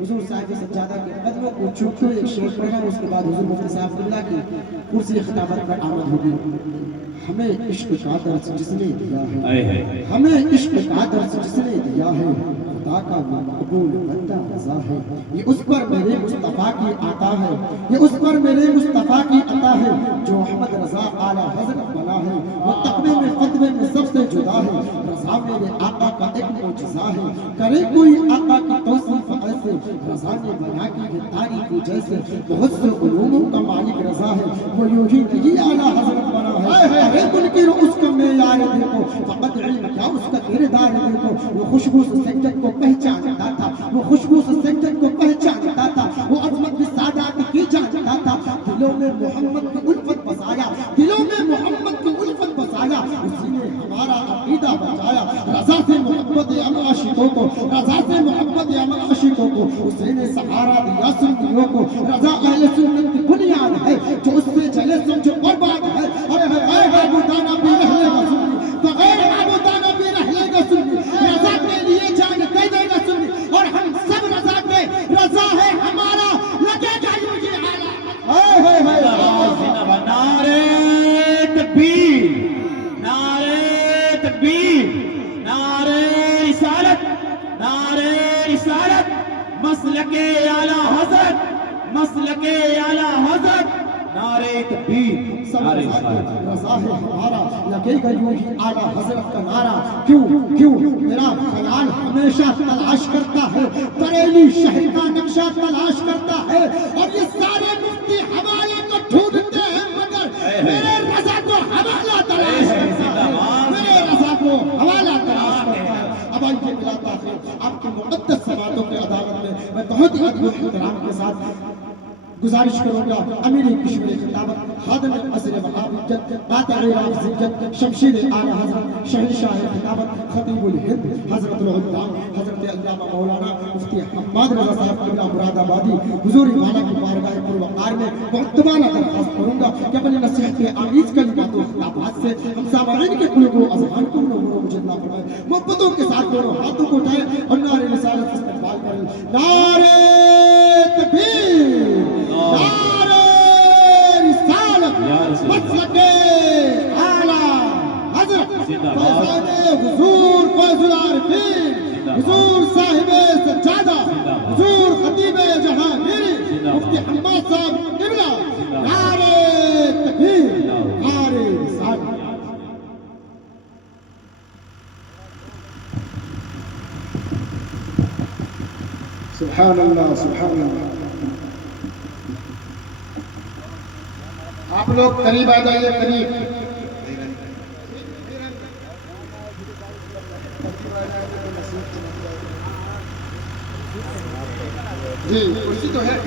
حضور صاحب سجادہ کے قدموں کو چومتے ہوئے ایک شعر پڑھنا، اس کے بعد حضور مفتی صاحب اللہ کی کرسی خطابت پر آمد ہوگی۔ ہمیں عشق کا درس جس نے دیا ہے، ہمیں عشق کا درس جس نے دیا ہے، خدا کا وہ مقبول بندہ رضا ہے۔ یہ اس پر میرے مصطفیٰ کی عطا ہے، یہ اس پر میرے مصطفیٰ کی عطا ہے، جو احمد رضا اعلیٰ حضرت بنا ہے۔ وہ تقوی میں فتوے میں سب سے جدا ہے، رضا میرے آقا کا ایک معجزہ ہے۔ کرے کوئی آقا کی توصیف ایسے، رضا نے بنا کی ہے تاریخ جیسے۔ بہت سے علوموں کا مالک رضا ہے، وہ یوں ہی نہیں اعلیٰ حضرت بنا ہے۔ ارے منکر اس کا معیار دیکھو، فقط علم کیا اس کا کردار دیکھو۔ وہ خوشبو سے سجدت کو پہچانتا تھا، وہ خوشبو سے سجدت کو پہچانتا تھا، وہ عظمت سادات کی جانتا تھا۔ دلوں میں محمد کی الفت بسایا، دلوں میں محمد کی الفت بسایا، اسی نے ہمارا عقیدہ بچایا۔ رضا سے محبت ہم عاشقوں کو، رضا سے محبت ہم عاشقوں کو، اسی نے سہارا دیا سنیوں کو۔ رضا اہل سنت کی بنیاد ہے، جو اس سے چلے سمجھو برباد ہے۔ اے معبودانہ بھی رہ لے گا سنی، بغیر معبودانہ بھی رہ لے گا سنی، رضا کے لیے جان دے دے گا سنی، اور ہم سب رضا کے، رضا ہے ہمارا، لگے گا یوں ہی اعلیٰ۔ نعرے تکبیر، نعرے تکبیر، نعرے رسالت، نعرے رسالت، مسلک اعلیٰ حضرت، مسلک اعلیٰ حضرت، نعرے تکبیر، نعرے رسالت۔ رضا ہے ہمارا، لگے گا یوں ہی اعلیٰ حضرت کا نعرہ۔ کیوں میرا خیال ہمیشہ تلاش کرتا ہے، بریلی شہر کا نقشہ تلاش کرتا ہے، اور یہ سارے مفتی حوالے کو ڈھونڈتے ہیں، مگر میرے رضا کو حوالہ تلاش کرتا ہے، میرے رضا کو حوالہ تلاش کرتا ہے۔ اب آئیے بلاتا ہے آپ کی مقدس سماعتوں کے عدالت میں بہت ہی ادب و احترام کے ساتھ گزارش کروں گا، امیر کشمیر خطابت، خادم عصر وہابیت، قاطع رافضیت، شمشیر اعلیٰ حضرت، شہنشاہ خطابت، خطیب الہند حضرت العلماء حضرت علامہ مولانا مفتی حماد رضا صاحب قبلہ مراد آبادی حضور والا کی بارگاہ پروقار میں معتبانہ درخواست کروں گا کہ اپنی نصیحت کے آمیز کلمات و خطابات سے ہم سامعین کے قلوب و اذہان کو نور و مجدہ فرمائے۔ محبتوں کے ساتھ دونوں ہاتھوں کو اٹھائیں اور نعرے رسالت استقبال کریں۔ نعرے تکبیر، نعرے رسالت، مسلک اعلیٰ حضرت فیضان حضور فیض العارفین، حضور صاحب سجادہ، حضور خطیب جہانگیری مفتی حماد صاحب قبلہ۔ نعرے تکبیر، نعرے رسالت۔ سبحان اللہ، سبحان اللہ۔ آپ لوگ قریب آ جائیے، قریب۔ جی کرسی تو ہے،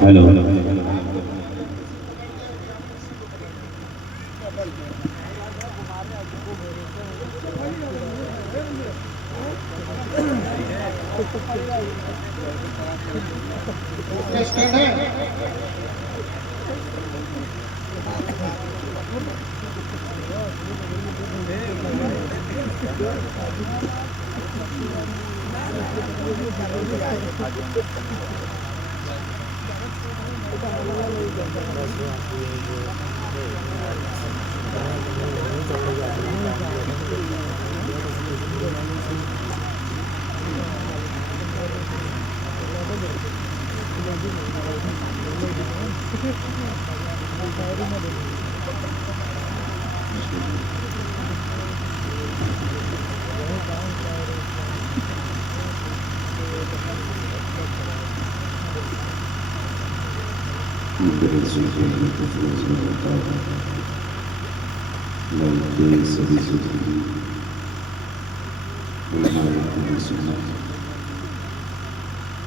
ہیلو، اسٹینڈ ہے۔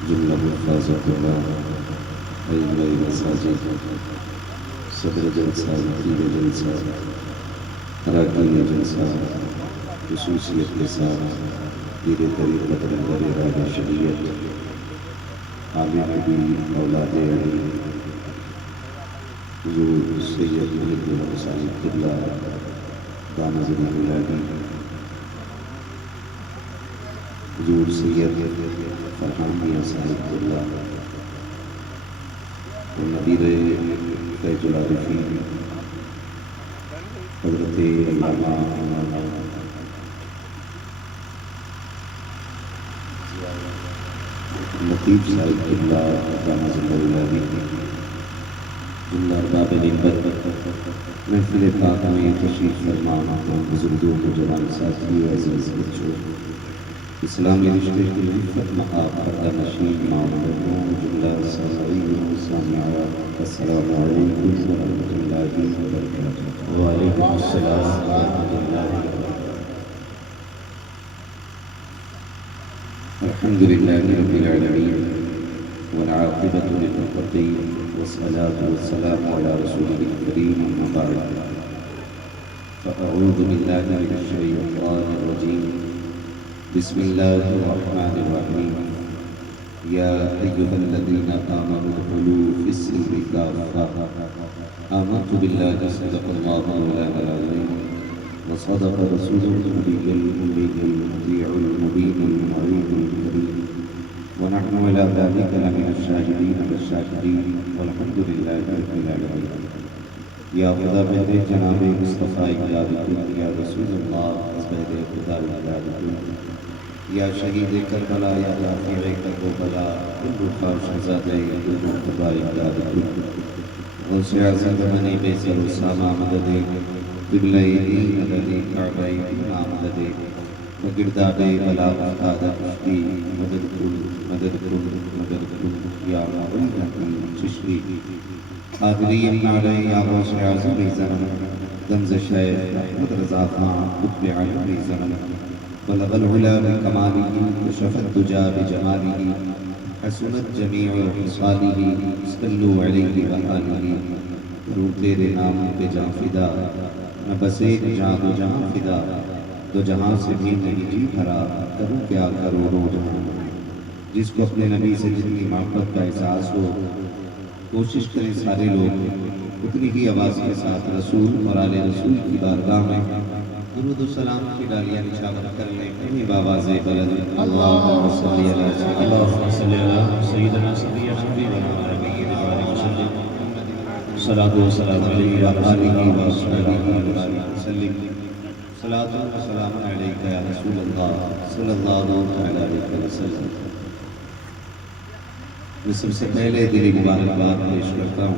جملہ حفاظت اللہ علم مساجد صدر جلسہ وکیل جلسہ اراکین جلسہ خصوصیت کے ساتھ پیر طریقت رہبر راہ شریعت عامر نبی اولاد علی حضور سید محب الحسین قبلہ دانا زمین الہی حضور سید فرحان میاں صاحب اللہ اور نبیر فیض العارفین حضرت علامہ لطیف صاحب اللہ دانا زمین الہی جملہ ارباب نعمت محفل پاک میں تشریف فرما بزرگوں نوجوان ساتھی عزیز بچوں اسلامی رشتے کی رفت محاب پردہ نشین معاملوں جملہ سامعین و سامعات السلام علیکم ورحمۃ اللہ وبرکاتہ۔ وعلیکم السلام ورحمۃ اللہ وبرکاتہ۔ الحمد للہ رب العالمین والعاقبۃ للمتقین والصلاة والسلام على رسوله الكريم أما بعد فأعوذ بالله من الشيطان الرجيم بسم الله الرحمن الرحيم يا أيها الذين آمنوا ادخلوا في السلم كافة آمنت بالله صدق الله مولانا العظيم وصدق رسوله النبي الأمي المطيع المبين المعين الكريم ونحن على ذلك لمن الشاهدين والشاكرين والحمد لله رب العالمين۔ یا خدا بہر جناب مصطفیٰ اقدار کن، یا رسول اللہ از بہر خدا اقدار کن، یا شہید کربلا، یا رافع کرب و بلا، الرخا شہزادہ المرتبہ اقدار کن، غوث اعظم زمانی بے سر و سامہ مدد، قبلہ دین مدد، کعبہ دین مدد، وگرداب بلا افتاد کشتی، مدد کن مدد کن مدد کن، یا معین چشتی قادری ابن علیہ، یا غوث اعظم زمن، گنز شیخ محمد رضا خان قطب عالم زمن، بلغ العلا بکمالہ کشف الدجا بجمالہ، حسنت جمیع خصالہ، صلو علیہ وآلہ، رو تیرے نام پہ جاں فدا، نہ بس ایک جاں دو جہاں فدا، دو جہاں سے بھی نہیں جی بھرا، کروں کیا کروں رو جہاں۔ جس کو اپنے نبی سے جتنی محبت کا احساس ہو، کوشش کریں سارے لوگ اتنی ہی آواز کے ساتھ رسول اور آل رسول کی بارگاہ میں درود و سلام کی ڈالیاں نچھاور کر لیں، اپنی بآواز بلند اللہم صلی علی سیدنا حبیبنا نبینا وسلم، صلاۃ و سلام علیہ آلہ و صحبہ وسلم، صلاۃ و سلام علیک یا رسول اللہ صلی اللہ علیہ وسلم۔ میں سب سے پہلے دلی مبارکباد پیش کرتا ہوں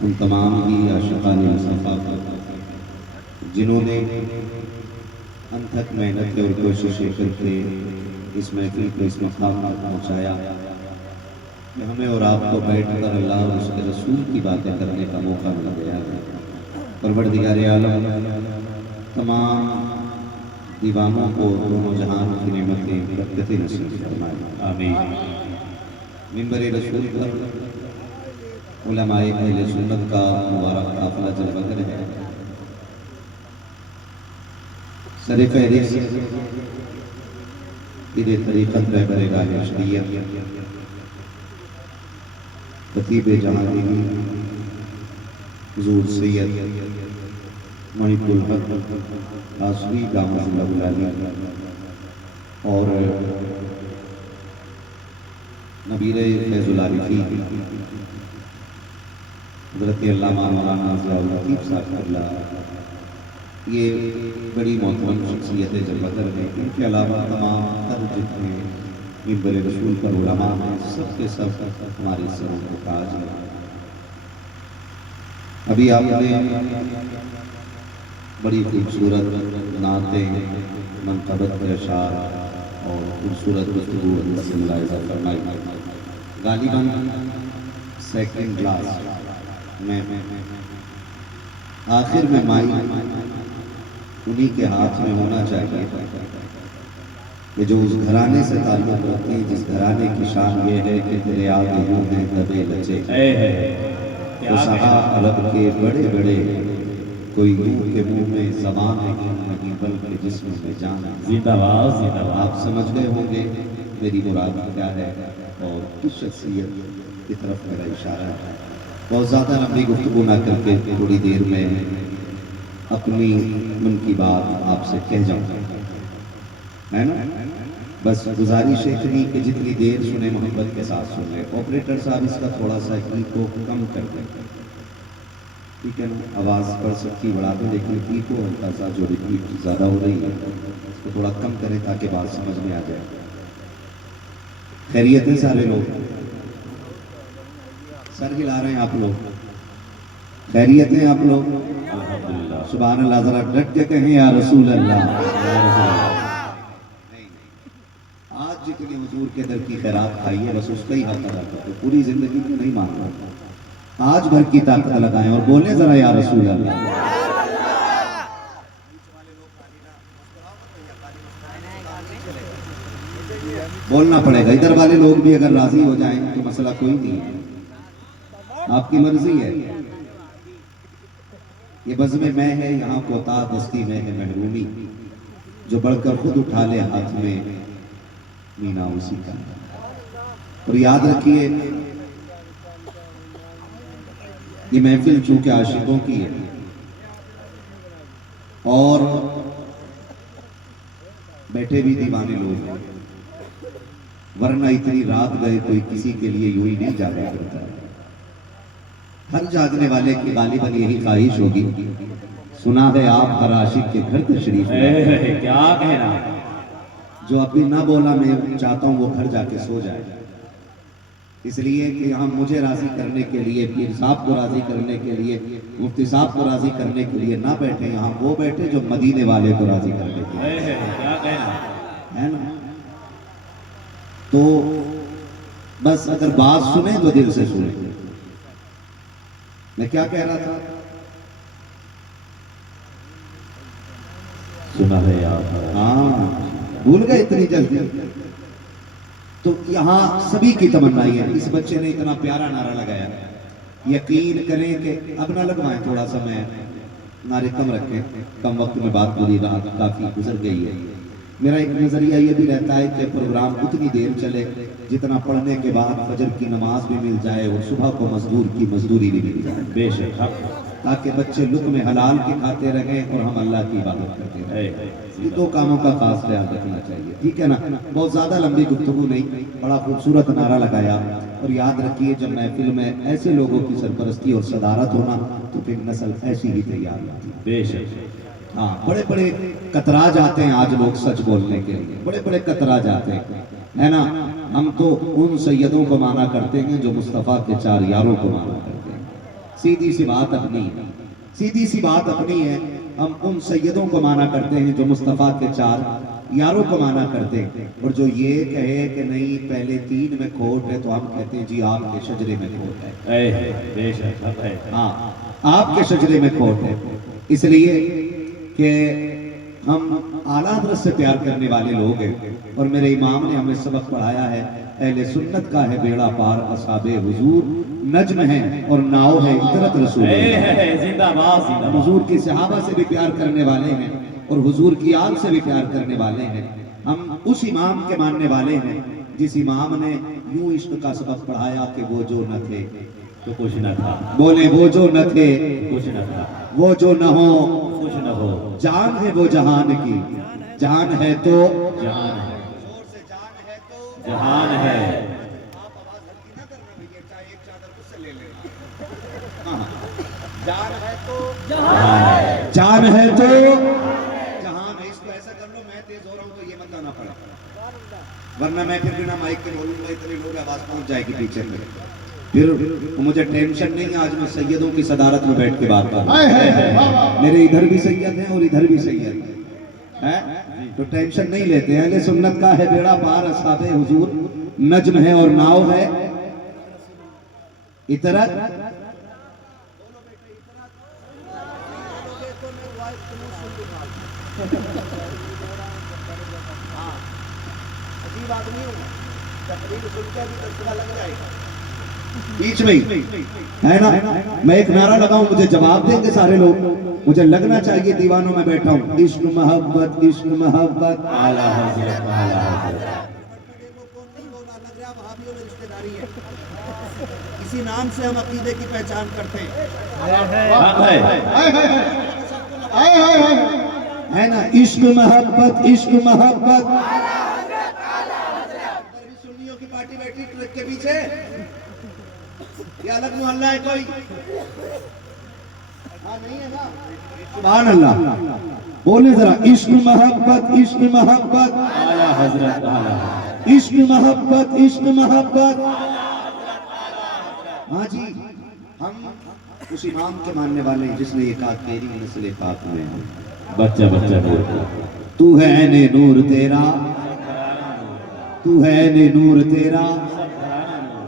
ان تمام ہی عاشقان مصطفیٰ کو جنہوں نے انتھک محنت اور کوششیں کر کے اس محفل کو اس مقام تک پہنچایا کہ ہمیں اور آپ کو بیٹھ کر اللہ اور اس کے رسول کی باتیں کرنے کا موقع مل گیا ہے۔ پروردگار عالم تمام دیوانوں کو دونوں جہان کی نعمتیں برکتیں نصیب فرمائے، آمین۔ منبر رسول پر علماء اہل سنت کا مبارک قافلہ جلوگر ہے۔ سر فہرست پیر طریقت رہبر راہ شریعت خطیب جہاں دینی حضور سید محب الحق آسوی دامت اللہ اور نبیر فیض العارفین حضرت علامہ مولانا ضیاء اللطیف صاحب اللہ، یہ بڑی محترم شخصیتیں جلوگر ہیں۔ ان کے علاوہ تمام تر جتنے منبر رسول پر علماء ہیں، سب کے سب ہمارے سروں کو تاج ہیں۔ ابھی آپ نے بڑی خوبصورت نعتیں، منقبت کے اشعار اور خوبصورت گفتگو سے ملاحظہ فرمائی۔ غالباً سیکنڈ کلاس میں آخر میں مائی انہی کے ہاتھ میں ہونا چاہیے کہ جو اس گھرانے سے تعلق رکھتے ہیں، جس گھرانے کی شان یہ ہے کہ تیرے آگے یوں ہیں دبے لچے، فصحا عرب کے بڑے بڑے، کوئی یوں کے منہ میں زبان نہیں بلکہ جسم میں جان ہے۔ زندہ باد زندہ باد۔ آپ سمجھ گئے ہوں گے میری مراد کیا ہے اور کس شخصیت کی طرف میرا اشارہ ہے۔ بہت زیادہ لمبی گفتگو نہ کر کے تھوڑی دیر میں اپنی من کی بات آپ سے کہہ جاؤں، ہے نا؟ بس گزارش ہے اتنی کہ جتنی دیر سنیں محبت کے ساتھ سن لیں۔ آپریٹر صاحب اس کا تھوڑا سا ایکو کم کر دیں، ٹھیک ہے نا؟ آواز بڑھ سکتی بڑھا دیں، لیکن ایکو ہلکا سا جو ریپیٹ زیادہ ہو رہی ہے اس کو تھوڑا کم کریں تاکہ بات سمجھ میں آ جائے۔ خیریت ہے سارے لوگ؟ سر ہلا رہے ہیں آپ لوگ؟ خیریت ہیں آپ لوگ؟ الحمدللہ۔ سبحان اللہ، ذرا ڈٹ کے کہیں یا رسول اللہ۔ آج جتنی حضور کے در کی خیرات کھائی ہے بس اس کا ہی حق ادا کرتے، پوری زندگی کو نہیں ماننا۔ آج بھر کی طاقت لگائیں اور بولیں ذرا یا رسول اللہ۔ بولنا پڑے گا، ادھر والے لوگ بھی اگر راضی ہو جائیں تو مسئلہ کوئی نہیں ہے، آپ کی مرضی ہے۔ یہ بزم میں ہے یہاں کوتا دستی میں ہے محرومی، جو بڑھ کر خود اٹھا لے ہاتھ میں مینا اسی کا۔ اور یاد رکھیے یہ محفل چونکہ عاشقوں کی ہے اور بیٹھے بھی دیوانے لوگ ہیں، ورنہ اتنی رات گئے کوئی کسی کے لیے یوں ہی نہیں جاگا کرتا۔ ہر جاگنے والے کی غالباً یہی خواہش ہوگی، سنا ہے آپ ہر عاشق کے گھر تشریف لائے۔ کیا کہنا، جو ابھی نہ بولا میں چاہتا ہوں وہ گھر جا کے سو جائے، اس لیے کہ ہم مجھے راضی کرنے کے لیے، پیر صاحب کو راضی کرنے کے لیے، مفتی صاحب کو راضی کرنے کے لیے نہ بیٹھے، یہاں وہ بیٹھے جو مدینے والے کو راضی کرنے کے لیے، کیا کہنا ہے نا؟ تو بس اگر بات سنیں تو دل سے سنیں۔ میں کیا کہہ رہا تھا؟ سنا ہے آپ، ہاں بھول گئے اتنی جلدی؟ تو یہاں سبھی کی تمنائی ہے۔ اس بچے نے اتنا پیارا نعرہ لگایا، یقین کریں کہ اب نہ لگوائیں، تھوڑا سا میں نعرے کم رکھیں، کم وقت میں بات پوری رات کافی گزر گئی ہے۔ میرا ایک نظریہ یہ بھی رہتا ہے کہ پروگرام اتنی دیر چلے جتنا پڑھنے کے بعد فجر کی نماز بھی مل جائے اور صبح کو مزدور کی مزدوری بھی مل جائے، بے شک، تاکہ بچے لقم حلال کے کھاتے رہیں اور ہم اللہ کی عبادت کرتے رہیں۔ یہ دو کاموں کا خاص خیال رکھنا چاہیے، ٹھیک ہے نا؟ بہت زیادہ لمبی گفتگو نہیں، بڑا خوبصورت نعرہ لگایا۔ اور یاد رکھیے جب محفل میں ایسے لوگوں کی سرپرستی اور صدارت ہونا تو پھر نسل ایسی ہی تیار ہوتی ہے۔ بے شک۔ ہاں، بڑے بڑے کترا جاتے ہیں آج لوگ سچ بولنے کے لیے، بڑے بڑے کترا جاتے ہیں، ہے نا؟ ہم تو ان سیدوں کو مانا کرتے ہیں جو مصطفیٰ کے چار یاروں کو مانا کرتے ہیں۔ سیدھی سی بات اپنی ہے، سیدھی سی بات اپنی ہے، ہم ان سیدوں کو مانا کرتے ہیں جو مصطفیٰ کے چار یاروں کو مانا کرتے ہیں۔ اور جو یہ کہے کہ نہیں پہلے تین میں کھوٹ ہے تو ہم کہتے ہیں جی آپ کے شجرے میں کھوٹ ہے۔ بے شک، ہاں، آپ کے شجرے میں کھوٹ ہے، اس لیے کہ ہم اعلیٰ حضرت سے پیار کرنے والے لوگ ہیں۔ اور میرے امام نے ہمیں سبق پڑھایا ہے، اہل سنت کا ہے بیڑا پار، اصحاب حضور نجم ہے اور ناؤ ہے عطرت رسول اللہ۔ زندہ باد، زندہ باد۔ حضور کی صحابہ سے بھی پیار کرنے والے ہیں اور حضور کی آل سے بھی پیار کرنے والے ہیں۔ ہم اس امام کے ماننے والے ہیں جس امام نے یوں عشق کا سبق پڑھایا کہ وہ جو نہ تھے تو کچھ نہ تھا، بولے، وہ جو نہ تھے کچھ نہ تھا، وہ جو نہ ہو، کچھ نہ ہو، جان ہے وہ جہان کی، جان ہے تو جہان ہے، جہان ہے۔ جان ہے تو جہان ہے، اس کو ایسا کر لو، میں تیز ہو رہا ہوں تو یہ مت آنا پڑے، ورنہ میں پھر بنا مائک کے بولوں گا، اتنے لوگ آواز پہنچ جائے گی پیچھے میں، پھر مجھے ٹینشن نہیں، آج میں سیدوں کی صدارت میں بیٹھ کے بات کر رہا ہوں، میرے ادھر بھی سید ہیں اور ادھر بھی سید ہیں، تو ٹینشن نہیں لیتے ہیں۔ اہل سنت کا ہے بیڑا پار، اصحاب حضور نجم ہے اور ناؤ ہے عطرت۔ بیچ میں ہے نا، میں ایک نعرہ لگاؤں مجھے جواب دیں گے سارے لوگ، مجھے لگنا چاہیے دیوانوں میں بیٹھا ہوں۔ عشق محبت، عشق محبت، اعلیٰ حضرت، اعلیٰ حضرت۔ اسی نام سے ہم عقیدے کی پہچان کرتے ہیں۔ ہے نا عشق محبت عشق محبت. سنیوں کی پارٹی بیٹھی ٹرک کے پیچھے یہ الگ محلہ ہے کوئی؟ نہیں ہے نا. سبحان اللہ بولے ذرا عشق محبت عشق محبت اعلیٰ حضرت اعلیٰ. عشق محبت عشق محبت. ہاں جی ہم اس امام کے ماننے والے ہیں جس نے یہ کہا تیری نسل پاک میں ہے. بچہ بچہ نور کا تو ہے نے نور تیرا تو ہے نے نور تیرا.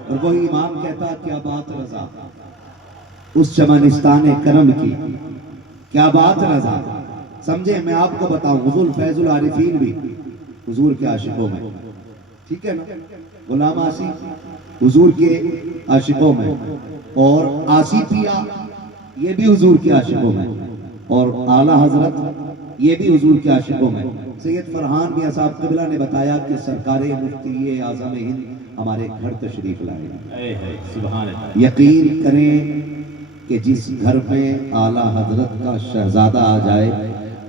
اور وہی امام کہتا کیا بات رضا اس چمنستان کرم کی. کیا بات رضا. سمجھے میں آپ کو بتاؤں حضور فیض العارفین بھی حضور کے عاشقوں میں. ٹھیک ہے نا. غلام آسی حضور کے عاشقوں میں اور آصفیہ یہ بھی حضور کے عاشقوں میں اور اعلیٰ حضرت یہ بھی حضور کے عاشقوں میں. سید فرحان میاں صاحب قبلہ نے بتایا کہ سرکار مفتی اعظم ہند ہمارے گھر تشریف لائے. سبحان اللہ. یقین کریں کہ جس گھر میں اعلیٰ حضرت کا شہزادہ آ جائے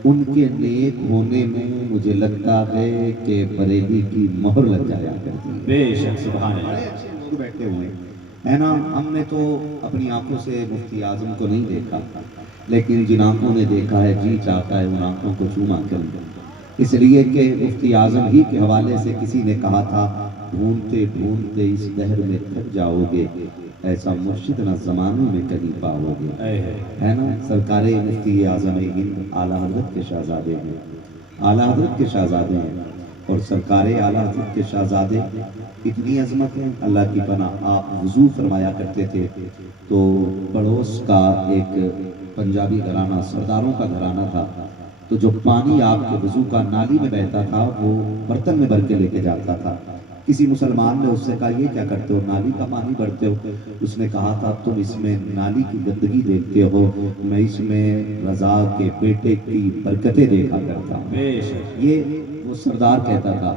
ان کے نیک ہونے میں مجھے لگتا ہے کہ بریلی کی مہر لگ جایا کرتی ہے. بے شک سبحان اللہ. بڑے اچھے لوگ بیٹھے ہوئے ہیں نا. ہم نے تو اپنی آنکھوں سے مفتی اعظم کو نہیں دیکھا لیکن جن آنکھوں نے دیکھا ہے جی چاہتا ہے ان آنکھوں کو چوما کر دیں. اس لیے کہ مفتی اعظم ہی کے حوالے سے کسی نے کہا تھا ڈھونڈتے ڈھونڈتے اس دہر میں تھک جاؤ گے ایسا مرشد نہ زمانے میں کہیں پاؤ گے. ہے نا. سرکار مفتی اعظم ہند اعلیٰ حضرت کے شہزادے ہیں. اعلیٰ حضرت کے شہزادے ہیں اور سرکار اعلیٰ حضرت کے شہزادے اتنی عظمت ہے اللہ کی پناہ. آپ وضو فرمایا کرتے تھے تو پڑوس کا ایک پنجابی گھرانہ سرداروں کا گھرانہ تھا تو جو پانی آپ کے وضو کا نالی میں بہتا تھا وہ برتن میں بھر کے لے کے جاتا تھا. کسی مسلمان نے اس سے کہا یہ کیا کرتے ہو نالی کا پانی بھرتے ہو. اس نے کہا تھا تم اس میں نالی کی گندگی دیکھتے ہو میں اس میں رضا کے بیٹے کی برکتیں دیکھا کرتا ہوں. یہ وہ سردار کہتا تھا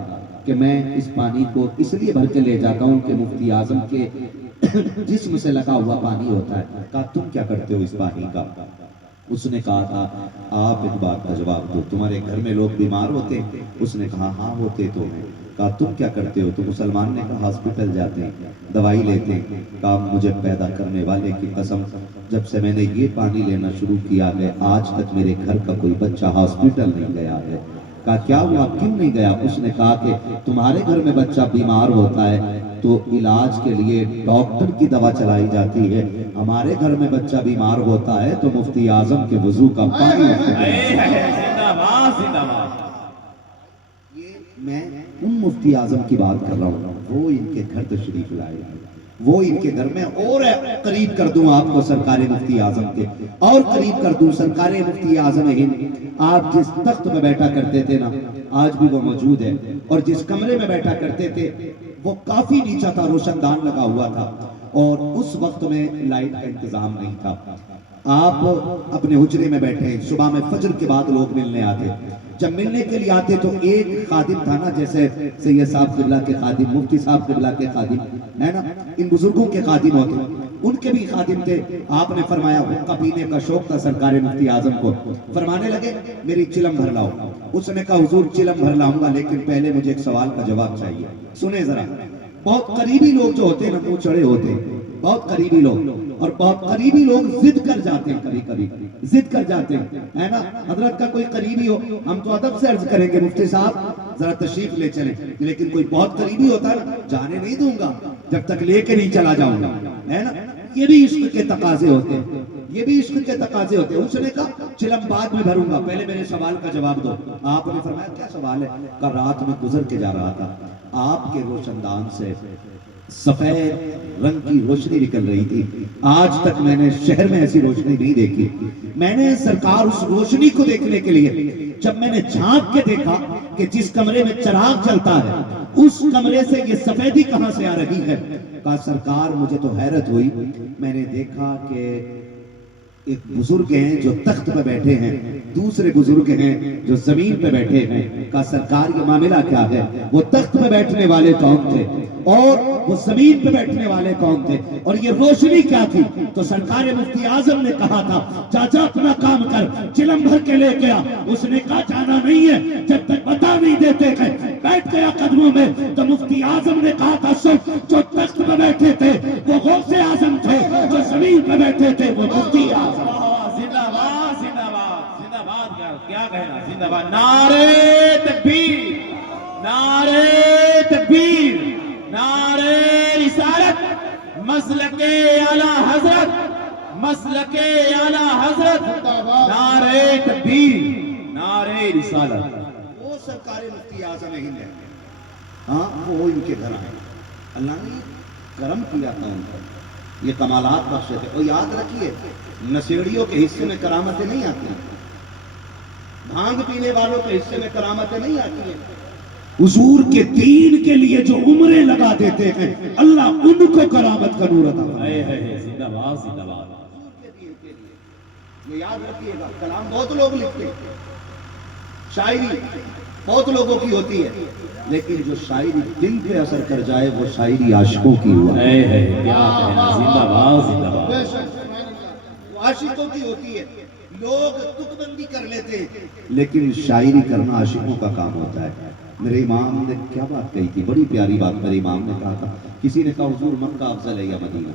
کہ میں اس پانی کو اس لیے بھر کے لے جاتا ہوں کہ مفتی اعظم کے جسم سے لگا ہوا پانی ہوتا ہے. کہا تم کیا کرتے ہو اس پانی کا. اس نے کہا تھا آپ ایک بات کا جواب دو تمہارے گھر میں لوگ بیمار ہوتے. اس نے کہا ہاں ہوتے تو ہیں. کہا تم کیا کرتے ہو. تو مسلمان نے کہا ہاسپٹل جاتے ہیں دوائی لیتے ہیں. کہا مجھے پیدا کرنے والے کی قسم جب سے میں نے یہ پانی لینا شروع کیا ہے آج تک میرے گھر کا کوئی بچہ ہاسپٹل نہیں گیا ہے. کہا کیا ہوا کیوں نہیں گیا. اس نے کہا کہ تمہارے گھر میں بچہ بیمار ہوتا ہے تو علاج کے لیے ڈاکٹر کی دوا چلائی جاتی ہے ہمارے گھر میں بچہ بیمار ہوتا ہے تو مفتی اعظم کے وضو کا پانی. میں ان مفتی اعظم کی بات کر رہا ہوں وہ ان کے گھر تشریف لائے وہ ان کے گھر میں اور قریب کر دوں آپ کو سرکار مفتی اعظم کے اور قریب کر دوں سرکار مفتی اعظم ہند. آپ جس تخت میں بیٹھا کرتے تھے نا آج بھی وہ موجود ہے اور جس کمرے میں بیٹھا کرتے تھے وہ کافی نیچا تھا روشن دان لگا ہوا تھا اور اس وقت میں لائٹ کا انتظام نہیں تھا. آپ اپنے حجرے میں بیٹھے ہیں صبح میں فجر کے بعد لوگ ملنے آتے. جب ملنے کے لیے آتے تو ایک خادم تھا نا جیسے سید صاحب قبلہ کے خادم مفتی صاحب قبلہ کے خادم ہے نا ان بزرگوں کے خادم ہوتے ان کے بھی خادم تھے. آپ نے فرمایا حقہ پینے کا شوق تھا سرکار مفتی اعظم کو. فرمانے لگے میری چلم بھر لاؤ. اس نے کہا حضور چلم بھر لاؤں گا لیکن پہلے مجھے ایک سوال کا جواب چاہیے. سنیں ذرا بہت قریبی لوگ جو ہوتے ہیں نا وہ چڑے ہوتے ہیں بہت قریبی لوگ اور بہت قریبی لوگ ضد کر جاتے ہیں کبھی کبھی ضد کر جاتے ہیں ہے نا. حضرت کا کوئی قریبی ہو ہم تو ادب سے عرض کریں گے مفتی صاحب ذرا تشریف لے چلیں لیکن کوئی بہت قریبی ہوتا ہے نا جانے نہیں دوں گا جب تک لے کے نہیں چلا جاؤں گا ہے نا. یہ بھی عشق کے تقاضے ہوتے ہیں یہ بھی عشق کے تقاضے ہوتے ہیں. اس نے کہا چلم بعد میں بھروں گا پہلے میرے سوال کا جواب دو. آپ نے فرمایا کیا سوال ہے. کہ رات میں گزر کے جا رہا تھا آپ کے روشن دان سے سفید رنگ کی روشنی نکل رہی تھی. آج تک میں نے شہر میں ایسی روشنی نہیں دیکھی. میں نے سرکار اس روشنی کو دیکھنے کے لیے جب میں نے جھانک کے دیکھا کہ جس کمرے میں چراغ چلتا ہے اس کمرے سے یہ سفیدی کہاں سے آ رہی ہے. کہا سرکار مجھے تو حیرت ہوئی میں نے دیکھا کہ ایک بزرگ ہیں جو تخت پہ بیٹھے ہیں، دوسرے بزرگ ہیں جو زمین پہ بیٹھے ہیں. کہا سرکار یہ معاملہ کیا ہے؟ وہ تخت پہ بیٹھنے والے کون تھے اور وہ زمین پہ بیٹھنے والے کون تھے اور یہ روشنی کیا تھی؟ تو سرکار مفتی اعظم نے کہا تھا چاچا اپنا کام کر، چلم بھر کے لے گیا. اس نے کہا جانا نہیں ہے جب تک بتا نہیں دیتے گئے. بیٹھ گیا قدموں میں تو مفتی اعظم نے کہا تھا سب جو تخت پہ بیٹھے تھے وہ غوث اعظم تھے، جو زمین پہ بیٹھے تھے وہ مفتی اعظم. زندہ باد زندہ باد زندہ باد. کیا کہنا؟ زندہ باد. نعرے تکبیر، نعرے تکبیر، نعرے رسالت، مسلک اعلیٰ حضرت، مسلک اعلیٰ حضرت، نعرے تکبیر، نعرے رسالت. وہ سرکار مفتی اعظم ہند ہے، ہاں وہ ان کے گھر آئے. اللہ نے کرم کیا تھا ان پر، یہ کمالات بخشے تھے. اور یاد رکھیے نشیڑیوں کے حصے میں کرامتیں نہیں آتی ہیں، بھانگ پینے والوں کے حصے میں کرامتیں نہیں آتی ہیں. حضور کے دین کے لیے جو عمریں لگا دیتے ہیں اللہ ان کو کرامت کا نور عطا فرمائے. زندہ باد زندہ باد. حضور کے دین کے لیے یہ یاد رکھیے گا. کلام بہت لوگ لکھتے ہیں، شاعری بہت لوگوں کی ہوتی ہے، لیکن جو شاعری دل پہ اثر کر جائے وہ شاعری عاشقوں کی ہوا ہے. کیا کہنا؟ زندہ باد زندہ باد. وہ عاشقوں کی ہوتی ہے. لوگ تک بندی کر لیتے ہیں لیکن شاعری کرنا عاشقوں کا کام ہوتا ہے. میرے امام نے کیا بات کہی تھی، بڑی پیاری بات. میرے امام نے کہا تھا، کسی نے کہا حضور مکہ افضل ہے یا مدینہ،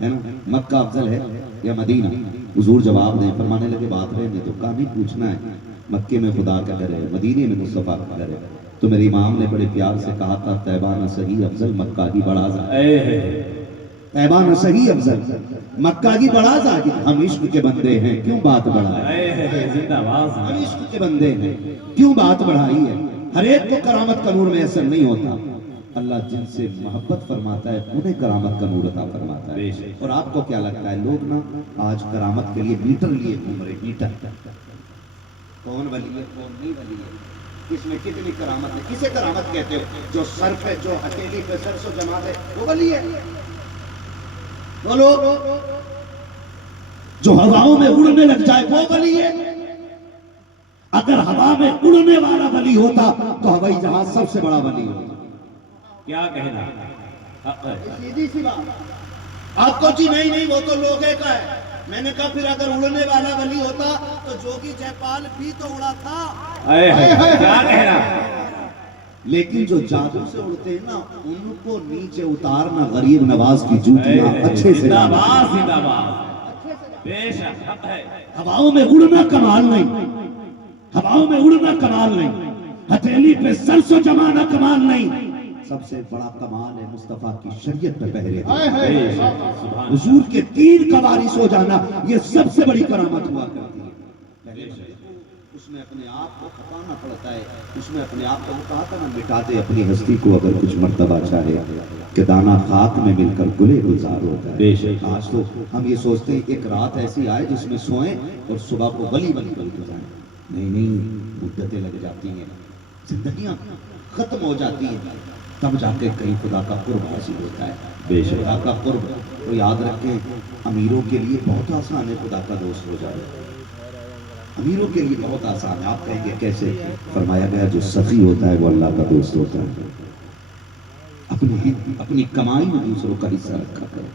ہے نا، مکہ افضل ہے یا مدینہ؟ حضور جواب دیں، فرمانے لگے بات رہنے تو کام ہی پوچھنا ہے، مکے میں خدا کا گھر ہے، مدینے میں مصطفیٰ کا گھر ہے. تو میرے امام نے بڑے پیار سے کہا تھا طیبہ نہ صحیح افضل مکہ ہی بڑا زاہد. طیبہ نہ صحیح افضل مکہ ہی بڑا زاہد. ہم عشق کے بندے ہیں کیوں بات بڑھائی، زندہ باد. ہم عشق کے بندے ہیں کیوں بات بڑھائی ہے. ہر ایک کو کرامت کا نور میسر نہیں ہوتا. اللہ جن سے محبت فرماتا ہے انہیں کرامت کا نور عطا فرماتا ہے. اور آپ کو کیا لگتا ہے لوگ نا آج کرامت کے لیے میٹر لیے گھوم رہے. میٹر کون ولی ہے کون نہیں ولی ہے، کس میں کتنی کرامت ہے. کسے کرامت کہتے ہو؟ جو سر پہ، جو ہتھیلی پہ سرسو جماعت ہے وہ ولی ہے. بولو، جو ہواؤں میں اڑنے لگ جائے وہ ولی ہے. اگر ہوا میں اڑنے والا ولی ہوتا تو ہوائی جہاز سب سے بڑا ولی ہوتا. کیا کہنا؟ سیدھی سی بات. آپ کو جی نہیں وہ تو لوگے کا ہے. میں نے کہا پھر اگر اڑنے والا ولی ہوتا تو جوگی جے پال بھی تو اڑا تھا. کیا کہنا؟ لیکن جو جادو سے اڑتے ہیں نا ان کو نیچے اتارنا غریب نواز کی جوتیاں اچھے سے. زندہ باد زندہ باد. بے شک حق ہے. ہواؤں میں اڑنا کمال نہیں، ہواؤں میں اڑنا کمال نہیں، ہتھیلی پہ سرسو جمانا کمال نہیں. سب سے بڑا کمال ہے مصطفیٰ کی شریعت پہ پہرے. حضور کے دین کا وارث ہو جانا یہ سب سے بڑی کرامت ہوا کرتی ہے. اس میں اپنے آپ کو کھپانا پڑتا ہے، اس میں اپنے آپ کو کہا تھا نا مٹا دے اپنی ہستی کو اگر کچھ مرتبہ چاہے کہ دانا خاک میں مل کر گلے گلزار ہوتا ہے. آج تو ہم یہ سوچتے ہیں ایک رات ایسی آئے جس میں سوئیں اور صبح کو ولی ولی بن کے جائیں. نہیں، مدتیں لگ جاتی ہیں، زندگیاں ختم ہو جاتی ہیں، تب جا کے کہیں خدا کا قرب حاصل ہوتا ہے. خدا کا قرب تو یاد رکھیں امیروں کے لیے بہت آسان ہے خدا کا دوست ہو جائے. امیروں کے لیے بہت آسان ہے. آپ کہیں گے کیسے؟ فرمایا گیا جو سخی ہوتا ہے وہ اللہ کا دوست ہوتا ہے. اپنی کمائی میں دوسروں کا حصہ رکھا کرو،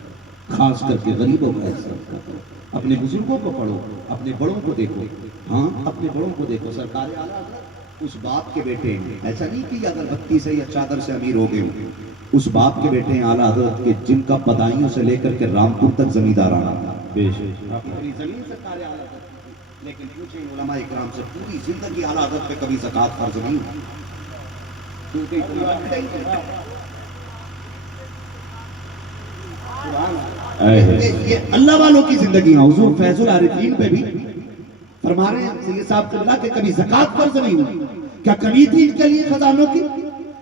خاص کر کے غریبوں کا حصہ رکھا کرو. اپنے بزرگوں کو پڑھو، اپنے بڑوں کو دیکھو. ہاں اپنے بڑوں کو دیکھو. سرکار اعلیٰ اس باپ کے بیٹے ہیں، ایسا نہیں کہ اگر بتی سے یا چادر سے امیر ہو گئے ہوں. اس باپ کے بیٹے ہیں اعلیٰ حضرت کے جن کا بدایوں سے لے کر کے رامپور تک زمیندارانہ تھا. اپنی زمین سرکار اعلیٰ حضرت. لیکن پوچھیں علماء اکرام سے پوری زندگی اعلیٰ حضرت پہ کبھی زکوٰۃ فرض نہیں ہوئی کیونکہ یہ اللہ والوں کی زندگی ہے. حضور فیض العارفین پہ بھی فرما رہے ہیں سید صاحب قبلہ کہ کبھی زکوٰۃ فرض نہیں ہوئی. کیا کمی تھی ان کے لیے خزانوں کی؟